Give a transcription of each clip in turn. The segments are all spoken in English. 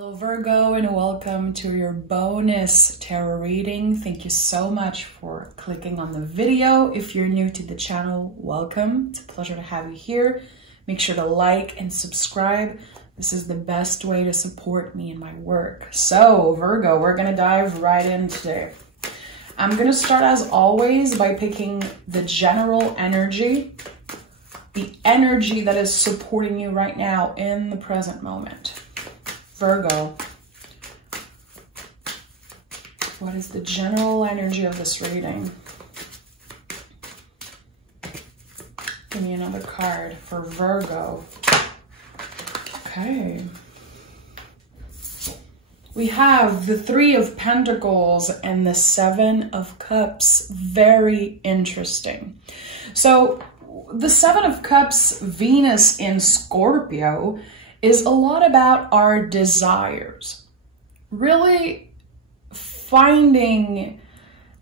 Hello Virgo, and welcome to your bonus tarot reading. Thank you so much for clicking on the video. If you're new to the channel, welcome. It's a pleasure to have you here. Make sure to like and subscribe. This is the best way to support me in my work. So Virgo, we're gonna dive right in today. I'm gonna start as always by picking the general energy, the energy that is supporting you right now in the present moment. Virgo, what is the general energy of this reading? Give me another card for Virgo. Okay. We have the Three of Pentacles and the Seven of Cups. Very interesting. So the Seven of Cups, Venus in Scorpio, is a lot about our desires. Really finding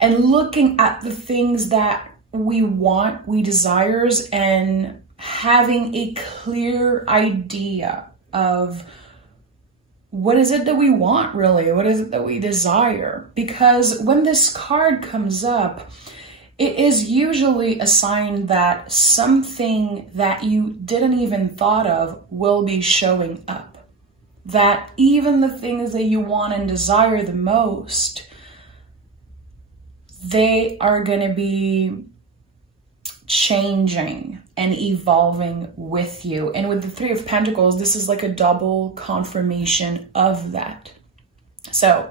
and looking at the things that we want, we desires, and having a clear idea of what is it that we want really? What is it that we desire? Because when this card comes up, it is usually a sign that something that you didn't even thought of will be showing up. That even the things that you want and desire the most, they are going to be changing and evolving with you. And with the Three of Pentacles, this is like a double confirmation of that. So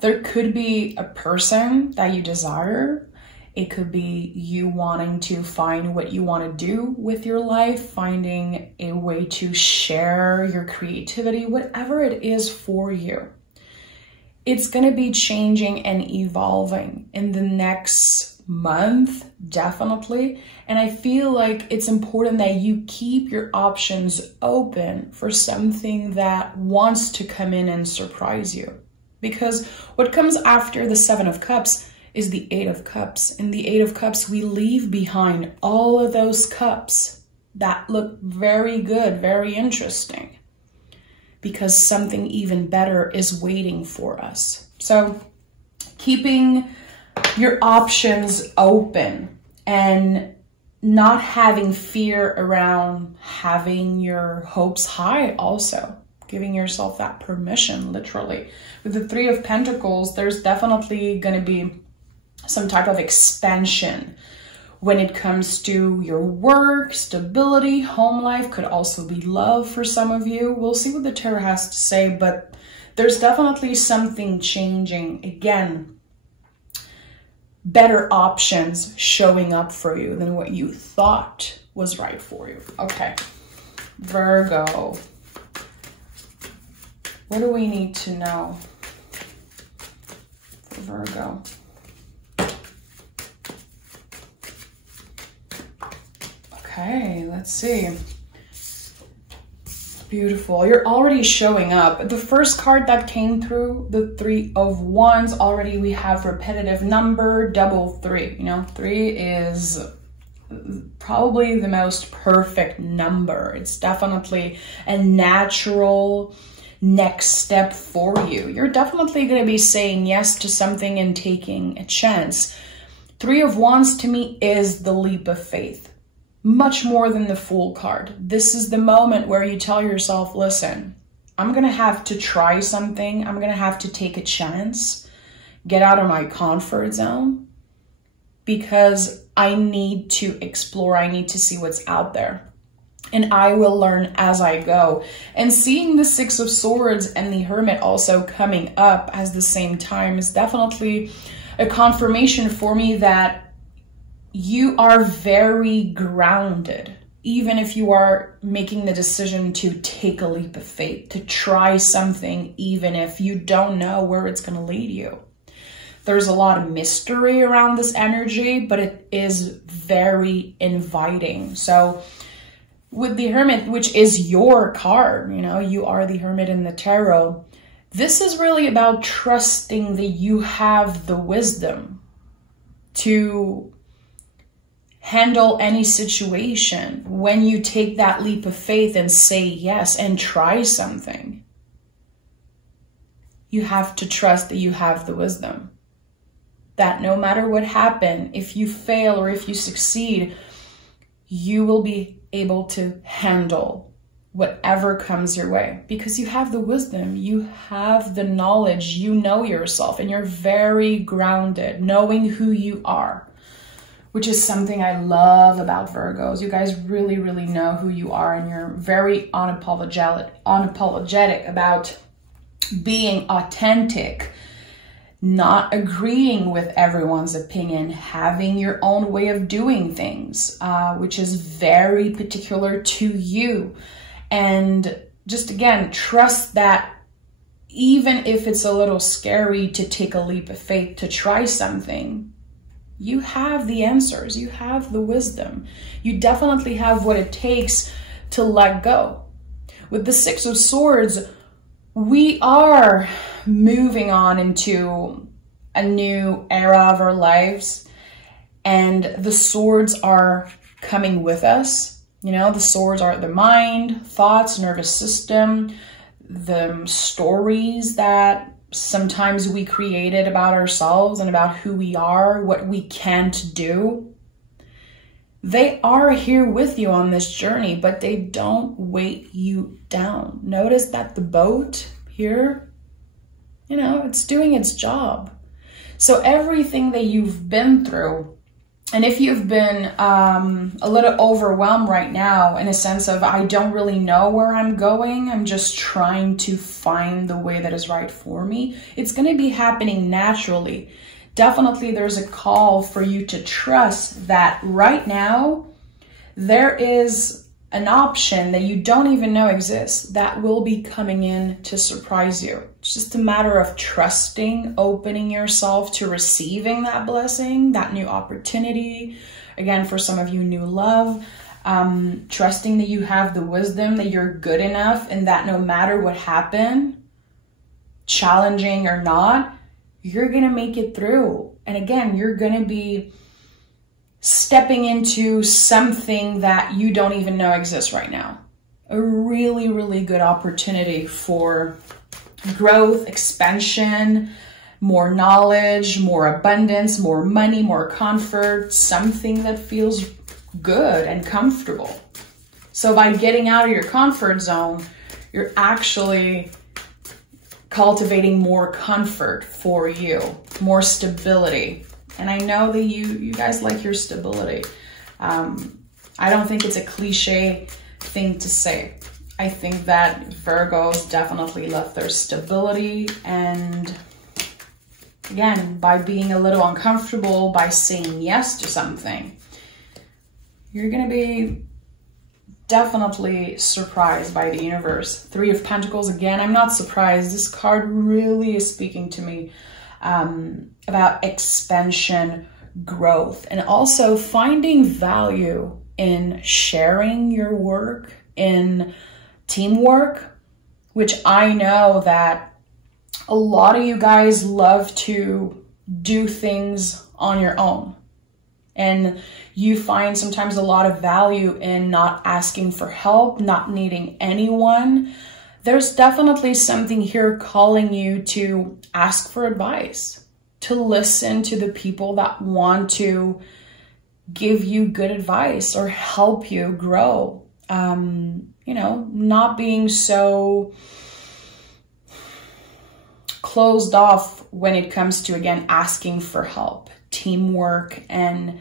there could be a person that you desire. It could be you wanting to find what you want to do with your life, finding a way to share your creativity, whatever it is for you. It's going to be changing and evolving in the next month, definitely. And I feel like it's important that you keep your options open for something that wants to come in and surprise you. Because what comes after the Seven of Cups is the Eight of Cups. In the Eight of Cups, we leave behind all of those cups that look very good, very interesting, because something even better is waiting for us. So keeping your options open and not having fear around having your hopes high also. Giving yourself that permission, literally. With the Three of Pentacles, there's definitely going to be some type of expansion when it comes to your work, stability, home life, could also be love for some of you. We'll see what the tarot has to say, but there's definitely something changing. Again, better options showing up for you than what you thought was right for you. Okay, Virgo, what do we need to know for Virgo? Okay, let's see. Beautiful. You're already showing up. The first card that came through, the Three of Wands, already we have repetitive number, double three. You know, three is probably the most perfect number. It's definitely a natural next step for you. You're definitely going to be saying yes to something and taking a chance. Three of Wands to me is the leap of faith. Much more than the Fool card. This is the moment where you tell yourself, listen, I'm going to have to try something. I'm going to have to take a chance, get out of my comfort zone, because I need to explore. I need to see what's out there. And I will learn as I go. And seeing the Six of Swords and the Hermit also coming up at the same time is definitely a confirmation for me that you are very grounded, even if you are making the decision to take a leap of faith, to try something, even if you don't know where it's going to lead you. There's a lot of mystery around this energy, but it is very inviting. So with the Hermit, which is your card, you know, you are the Hermit in the tarot. This is really about trusting that you have the wisdom to handle any situation when you take that leap of faith and say yes and try something. you have to trust that you have the wisdom. That no matter what happens, if you fail or if you succeed, you will be able to handle whatever comes your way because you have the wisdom, you have the knowledge, you know yourself, and you're very grounded, knowing who you are, which is something I love about Virgos. You guys really, really know who you are, and you're very unapologetic about being authentic, not agreeing with everyone's opinion, having your own way of doing things, which is very particular to you. And just again, trust that even if it's a little scary to take a leap of faith, to try something, you have the answers, you have the wisdom. You definitely have what it takes to let go. With the Six of Swords, we are moving on into a new era of our lives, and the swords are coming with us. You know, the swords are the mind, thoughts, nervous system, the stories that sometimes we created about ourselves and about who we are, what we can't do. They are here with you on this journey, but they don't weight you down. Notice that the boat here, you know, it's doing its job. So everything that you've been through, and if you've been a little overwhelmed right now in a sense of, I don't really know where I'm going, I'm just trying to find the way that is right for me, it's going to be happening naturally. Definitely there's a call for you to trust that right now there is an option that you don't even know exists that will be coming in to surprise you. It's just a matter of trusting, opening yourself to receiving that blessing, that new opportunity. Again, for some of you, new love. Trusting that you have the wisdom, that you're good enough, and that no matter what happens, challenging or not, you're going to make it through. And again, you're going to be stepping into something that you don't even know exists right now. A really, really good opportunity for growth, expansion, more knowledge, more abundance, more money, more comfort, something that feels good and comfortable. So by getting out of your comfort zone, you're actually cultivating more comfort for you, more stability. And I know that you guys like your stability. I don't think it's a cliche thing to say. I think that Virgos definitely love their stability. And again, by being a little uncomfortable, by saying yes to something, you're going to be definitely surprised by the universe. Three of Pentacles, again, I'm not surprised. This card really is speaking to me about expansion, growth, and also finding value in sharing your work, in teamwork, which I know that a lot of you guys love to do things on your own. And you find sometimes a lot of value in not asking for help, not needing anyone. There's definitely something here calling you to ask for advice, to listen to the people that want to give you good advice or help you grow. You know, not being so closed off when it comes to, again, asking for help, teamwork, and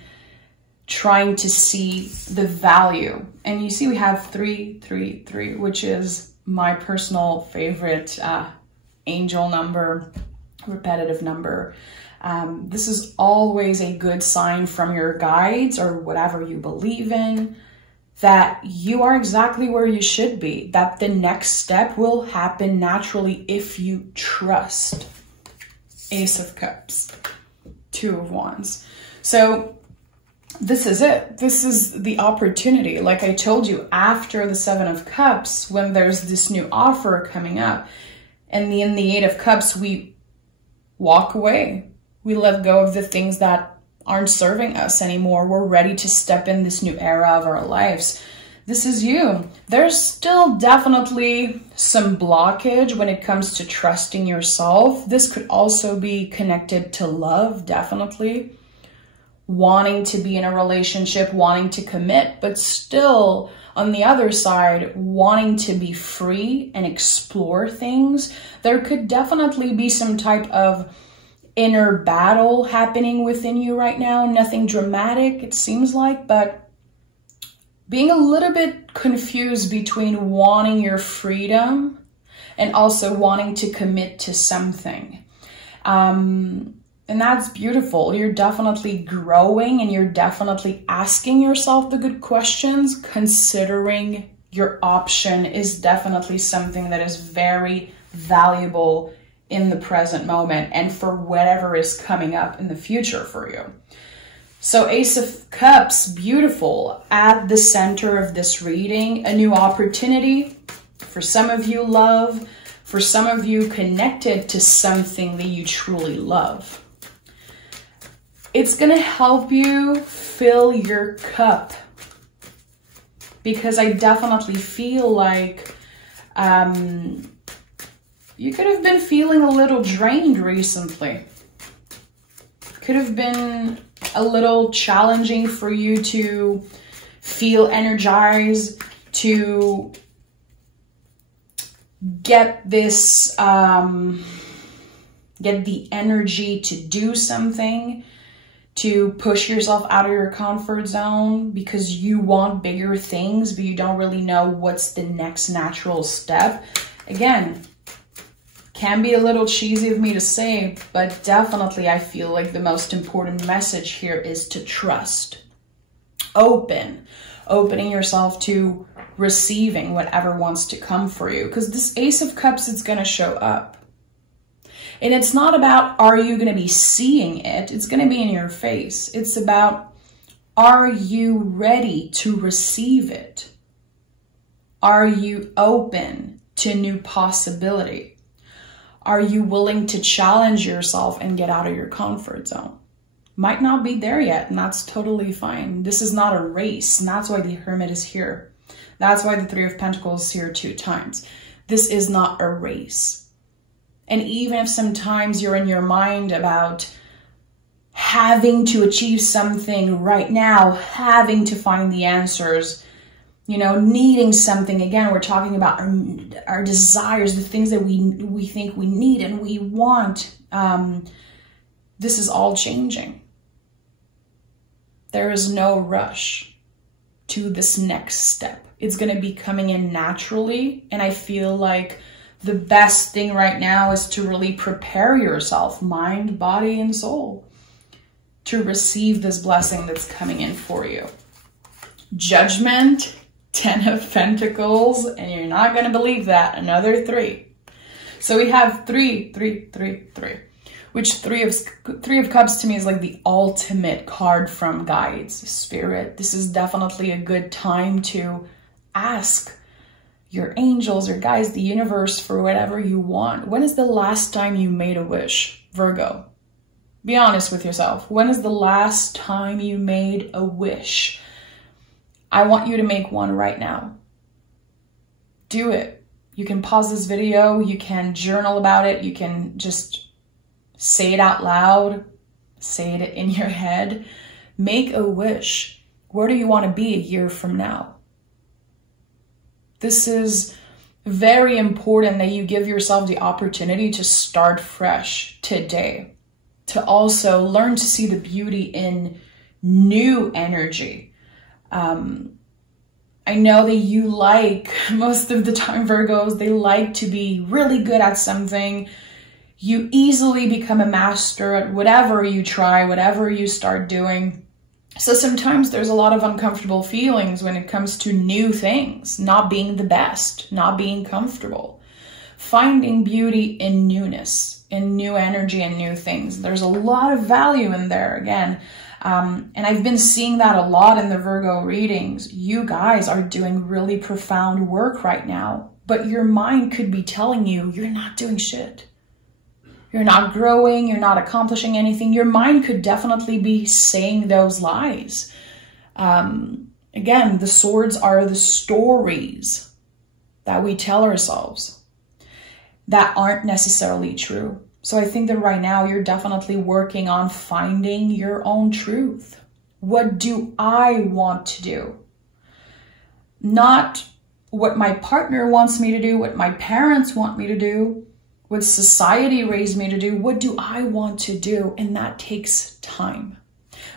trying to see the value. And you see we have 333, which is my personal favorite angel number, repetitive number. This is always a good sign from your guides or whatever you believe in, that you are exactly where you should be, that the next step will happen naturally if you trust. Ace of Cups, Two of Wands. So this is it. This is the opportunity. Like I told you, after the Seven of Cups, when there's this new offer coming up, and in the Eight of Cups, we walk away. We let go of the things that aren't serving us anymore. We're ready to step in this new era of our lives. This is you. There's still definitely some blockage when it comes to trusting yourself. This could also be connected to love, definitely. Wanting to be in a relationship, wanting to commit, but still on the other side, wanting to be free and explore things. There could definitely be some type of inner battle happening within you right now. Nothing dramatic, it seems like, but being a little bit confused between wanting your freedom and also wanting to commit to something. And that's beautiful. You're definitely growing and you're definitely asking yourself the good questions. Considering your option is definitely something that is very valuable in the present moment and for whatever is coming up in the future for you. So Ace of Cups, beautiful. At the center of this reading, a new opportunity. For some of you, love. For some of you, connected to something that you truly love. It's going to help you fill your cup. Because I definitely feel like you could have been feeling a little drained recently. Could have been a little challenging for you to feel energized, to get this, get the energy to do something, to push yourself out of your comfort zone because you want bigger things, but you don't really know what's the next natural step. Again, can be a little cheesy of me to say, but definitely I feel like the most important message here is to trust. Opening yourself to receiving whatever wants to come for you. Because this Ace of Cups, it's going to show up. And it's not about, are you going to be seeing it? It's going to be in your face. It's about, are you ready to receive it? Are you open to new possibility? Are you willing to challenge yourself and get out of your comfort zone? Might not be there yet, and that's totally fine. This is not a race, and that's why the Hermit is here. That's why the Three of Pentacles is here 2 times. This is not a race. And even if sometimes you're in your mind about having to achieve something right now, having to find the answers, you know, needing something, again, we're talking about our desires, the things that we think we need and we want. This is all changing. There is no rush to this next step. It's going to be coming in naturally. And I feel like the best thing right now is to really prepare yourself, mind, body, and soul, to receive this blessing that's coming in for you. Judgment, 10 of Pentacles, and you're not going to believe that, another 3. So we have 3, 3, 3, 3, which three of Cups to me is like the ultimate card from guides, spirit. This is definitely a good time to ask your angels, your guides, the universe for whatever you want. When is the last time you made a wish, Virgo? Be honest with yourself. When is the last time you made a wish? I want you to make one right now. Do it. You can pause this video. You can journal about it. You can just say it out loud. Say it in your head. Make a wish. Where do you want to be a year from now? This is very important that you give yourself the opportunity to start fresh today. To also learn to see the beauty in new energy. I know that you like, most of the time Virgos, they like to be really good at something. You easily become a master at whatever you try, whatever you start doing. So sometimes there's a lot of uncomfortable feelings when it comes to new things, not being the best, not being comfortable. Finding beauty in newness, in new energy and new things. There's a lot of value in there, again. And I've been seeing that a lot in the Virgo readings. You guys are doing really profound work right now, but your mind could be telling you you're not doing shit. You're not growing, you're not accomplishing anything. Your mind could definitely be saying those lies. Again, the swords are the stories that we tell ourselves that aren't necessarily true. So I think that right now you're definitely working on finding your own truth. What do I want to do? Not what my partner wants me to do, what my parents want me to do, what society raised me to do. What do I want to do? And that takes time.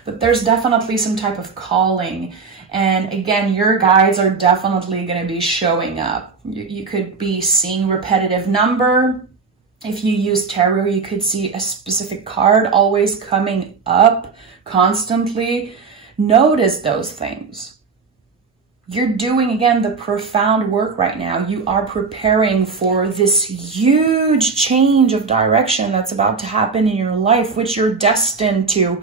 But there's definitely some type of calling. And again, your guides are definitely going to be showing up. You could be seeing repetitive number. If you use tarot, you could see a specific card always coming up constantly. Notice those things. You're doing, again, the profound work right now. You are preparing for this huge change of direction that's about to happen in your life, which you're destined to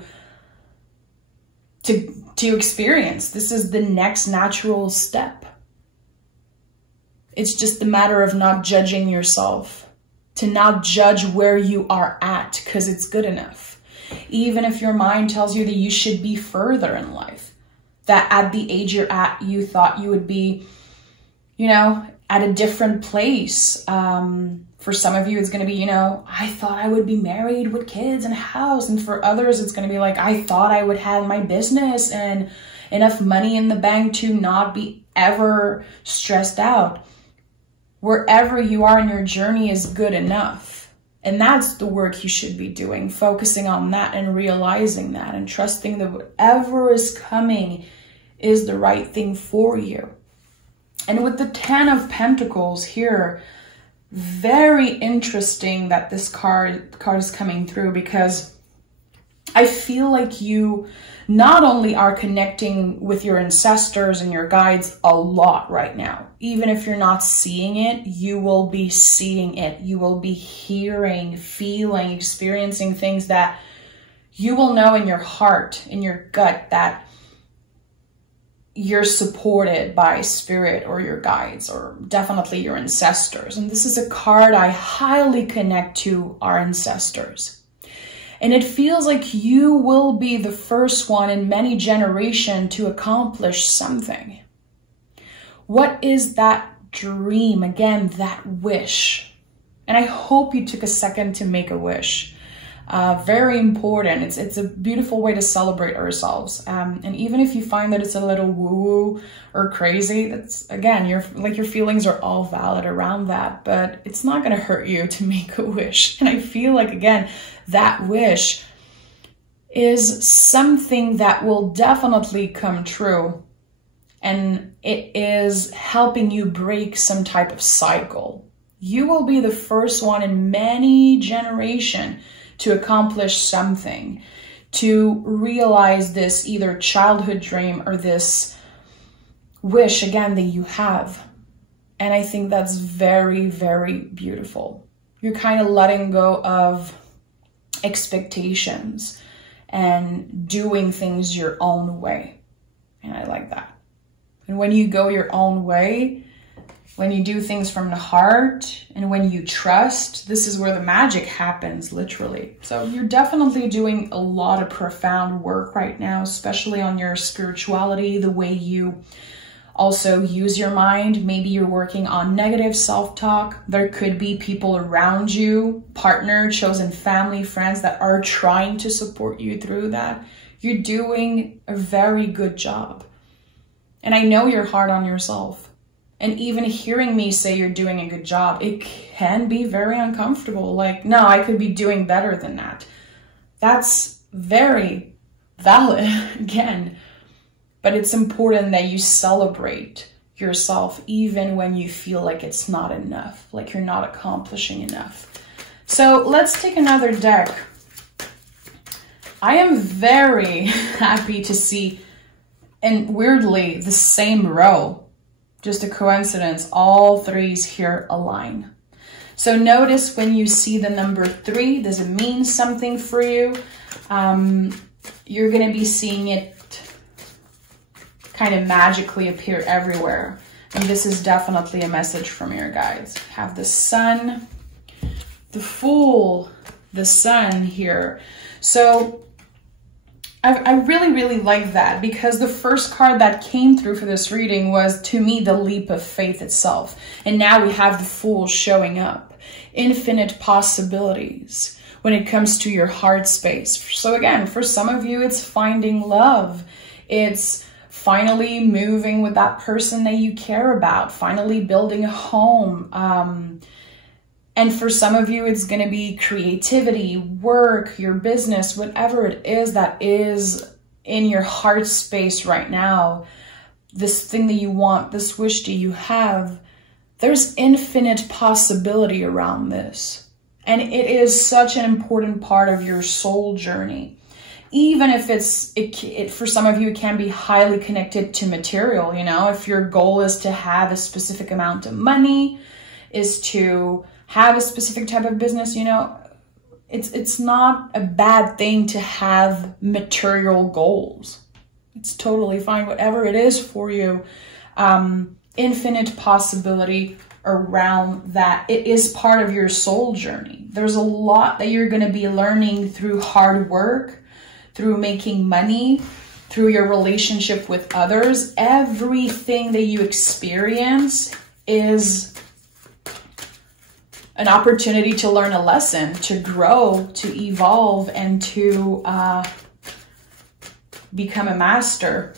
experience. This is the next natural step. It's just a matter of not judging yourself, to not judge where you are at because it's good enough. Even if your mind tells you that you should be further in life, that at the age you're at, you thought you would be, you know, at a different place. For some of you, it's going to be, you know, I thought I would be married with kids and a house. And for others, it's going to be like, I thought I would have my business and enough money in the bank to not be ever stressed out. Wherever you are in your journey is good enough. And that's the work you should be doing, focusing on that and realizing that and trusting that whatever is coming is the right thing for you. And with the 10 of Pentacles here, very interesting that this card is coming through, because I feel like you not only are connecting with your ancestors and your guides a lot right now. Even if you're not seeing it, you will be seeing it. You will be hearing, feeling, experiencing things that you will know in your heart, in your gut, that you're supported by spirit or your guides or definitely your ancestors. And this is a card I highly connect to our ancestors. And it feels like you will be the first one in many generations to accomplish something. What is that dream? Again, that wish. And I hope you took a second to make a wish. Very important. It's a beautiful way to celebrate ourselves. And even if you find that it's a little woo-woo or crazy, that's, again, your feelings are all valid around that, but it's not going to hurt you to make a wish. And I feel like, again, that wish is something that will definitely come true. And it is helping you break some type of cycle. You will be the first one in many generations to accomplish something, to realize this either childhood dream or this wish, again, that you have. And I think that's very, very beautiful. You're kind of letting go of expectations and doing things your own way. And I like that. And when you go your own way, when you do things from the heart and when you trust, this is where the magic happens, literally. So you're definitely doing a lot of profound work right now, especially on your spirituality, the way you also use your mind. Maybe you're working on negative self-talk. There could be people around you, partner, chosen family, friends that are trying to support you through that. You're doing a very good job. And I know you're hard on yourself. And even hearing me say you're doing a good job, it can be very uncomfortable. Like, no, I could be doing better than that. That's very valid, again. But it's important that you celebrate yourself even when you feel like it's not enough, like you're not accomplishing enough. So let's take another deck. I am very happy to see, and weirdly, the same row. Just a coincidence, all threes here align. So notice when you see the number 3, does it mean something for you? You're going to be seeing it kind of magically appear everywhere. And this is definitely a message from your guides. Have the Sun, the Fool, the Sun here. So I really, really like that, because the first card that came through for this reading was, to me, the leap of faith itself. And now we have the Fool showing up. Infinite possibilities when it comes to your heart space. So again, for some of you, it's finding love. It's finally moving with that person that you care about, finally building a home. And for some of you, it's going to be creativity, work, your business, whatever it is that is in your heart space right now. This thing that you want, this wish that you have, there's infinite possibility around this. And it is such an important part of your soul journey. Even if for some of you, it can be highly connected to material, you know, if your goal is to have a specific amount of money, is to have a specific type of business, you know, it's not a bad thing to have material goals. It's totally fine, whatever it is for you. Infinite possibility around that. It is part of your soul journey. There's a lot that you're going to be learning through hard work, through making money, through your relationship with others. Everything that you experience is an opportunity to learn a lesson, to grow, to evolve, and to become a master,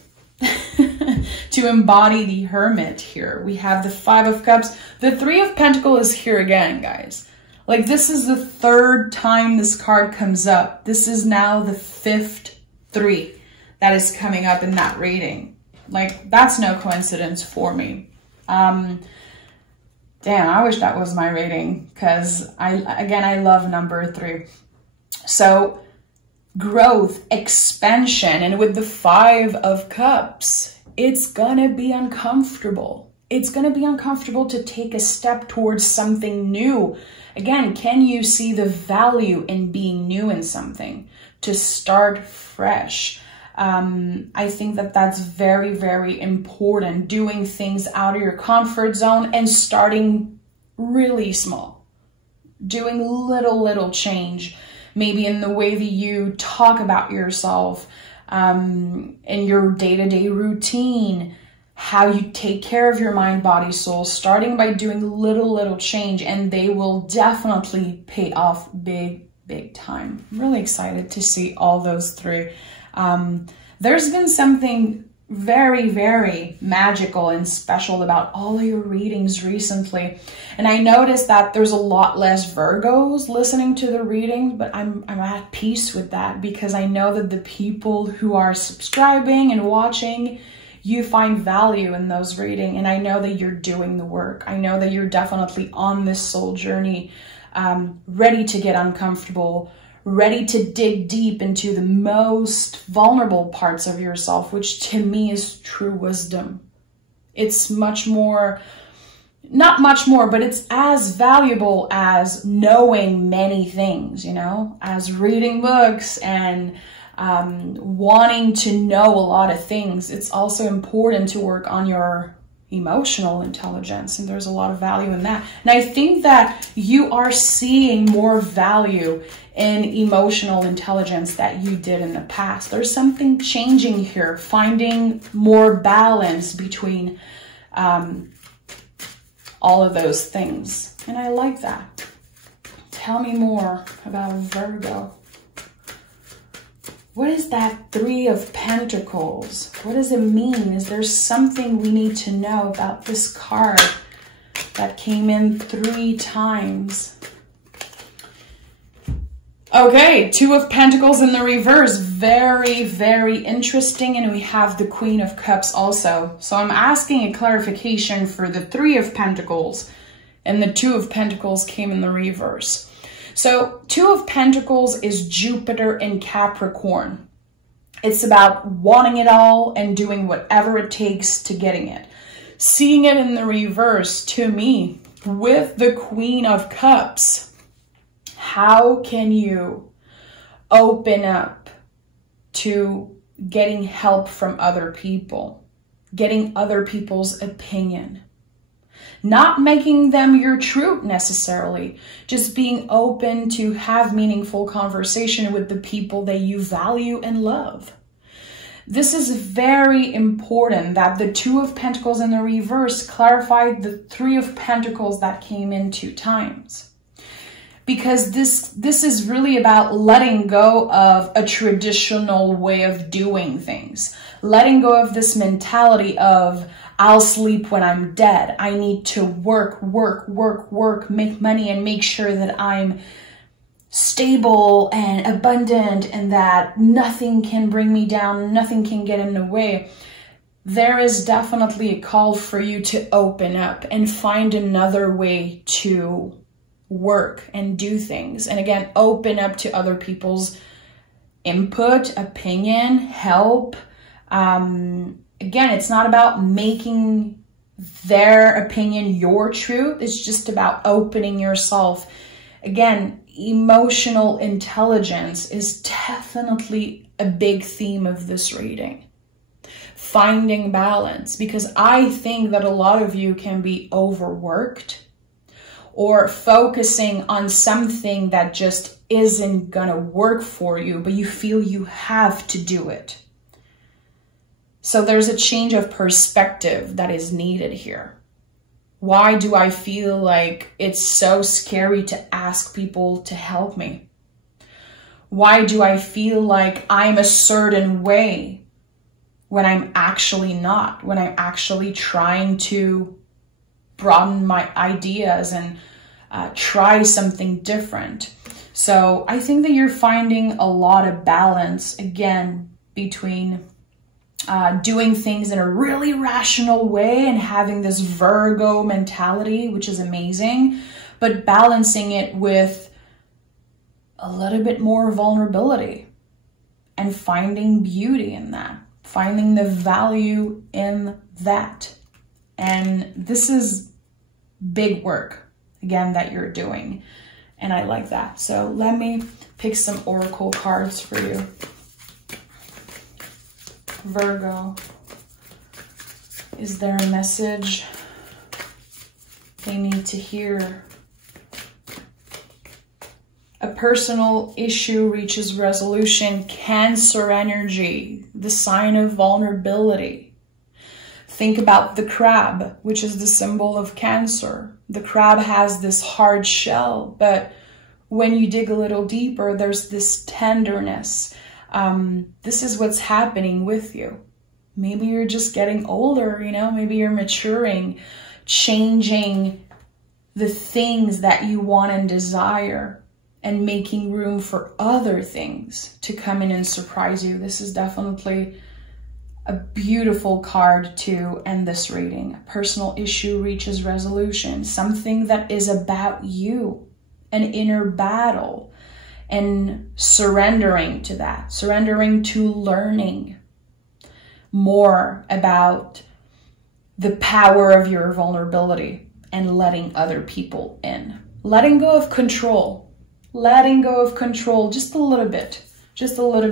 to embody the Hermit here. We have the Five of Cups. The Three of Pentacles is here again, guys. Like, this is the third time this card comes up. This is now the fifth three that is coming up in that reading. Like, that's no coincidence for me. Damn, I wish that was my reading, because I love number 3. So growth, expansion, and with the Five of Cups, it's gonna be uncomfortable. It's gonna be uncomfortable to take a step towards something new. Again, can you see the value in being new in something? To start fresh. I think that that's very, very important. Doing things out of your comfort zone and starting really small. Doing little change. Maybe in the way that you talk about yourself, in your day-to-day routine, how you take care of your mind, body, soul, starting by doing little change, and they will definitely pay off big time. I'm really excited to see all those three. There's been something very, very magical and special about all of your readings recently. And I noticed that there's a lot less Virgos listening to the readings, but I'm at peace with that, because I know that the people who are subscribing and watching, you find value in those readings. And I know that you're doing the work. I know that you're definitely on this soul journey, ready to get uncomfortable, ready to dig deep into the most vulnerable parts of yourself, which to me is true wisdom. It's much more, not much more, but it's as valuable as knowing many things, you know, as reading books and wanting to know a lot of things. It's also important to work on your emotional intelligence, and there's a lot of value in that. And I think that you are seeing more value in emotional intelligence that you did in the past. There's something changing here, finding more balance between all of those things. And I like that. Tell me more about Virgo. What is that Three of Pentacles? What does it mean? Is there something we need to know about this card that came in 3 times? Okay, Two of Pentacles in the reverse. Very, very interesting. And we have the Queen of Cups also. So I'm asking a clarification for the Three of Pentacles, and the Two of Pentacles came in the reverse. So Two of Pentacles is Jupiter in Capricorn. It's about wanting it all and doing whatever it takes to getting it. Seeing it in the reverse, to me, with the Queen of Cups, how can you open up to getting help from other people, getting other people's opinion? Not making them your truth necessarily, just being open to have meaningful conversation with the people that you value and love. This is very important that the Two of Pentacles in the reverse clarified the Three of Pentacles that came in 2 times. Because this is really about letting go of a traditional way of doing things. Letting go of this mentality of, I'll sleep when I'm dead. I need to work, make money and make sure that I'm stable and abundant and that nothing can bring me down, nothing can get in the way. There is definitely a call for you to open up and find another way to work and do things. And again, open up to other people's input, opinion, help. Again, it's not about making their opinion your truth. It's just about opening yourself. Again, emotional intelligence is definitely a big theme of this reading. Finding balance, because I think that a lot of you can be overworked or focusing on something that just isn't gonna work for you, but you feel you have to do it. So there's a change of perspective that is needed here. Why do I feel like it's so scary to ask people to help me? Why do I feel like I'm a certain way when I'm actually not, when I'm actually trying to broaden my ideas and try something different? So I think that you're finding a lot of balance, again, between doing things in a really rational way and having this Virgo mentality, which is amazing, but balancing it with a little bit more vulnerability and finding beauty in that, finding the value in that. And this is big work, again, that you're doing. And I like that. So let me pick some oracle cards for you. Virgo, is there a message they need to hear? A personal issue reaches resolution. Cancer energy, the sign of vulnerability. Think about the crab, which is the symbol of Cancer. The crab has this hard shell, but when you dig a little deeper, there's this tenderness. This is what's happening with you. Maybe you're just getting older, you know, maybe you're maturing, changing the things that you want and desire and making room for other things to come in and surprise you. This is definitely a beautiful card to end this reading. A personal issue reaches resolution. Something that is about you, an inner battle. And surrendering to that, surrendering to learning more about the power of your vulnerability and letting other people in. Letting go of control, just a little bit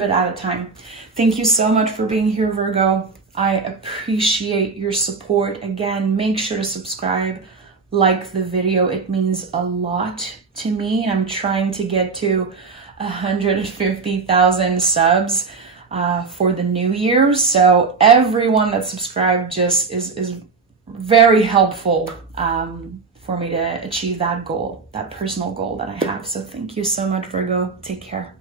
at a time. Thank you so much for being here, Virgo. I appreciate your support. Again, make sure to subscribe, like the video. It means a lot to me. I'm trying to get to 150,000 subs for the new year. So everyone that subscribed just is very helpful for me to achieve that goal, that personal goal that I have. So thank you so much, Virgo. Take care.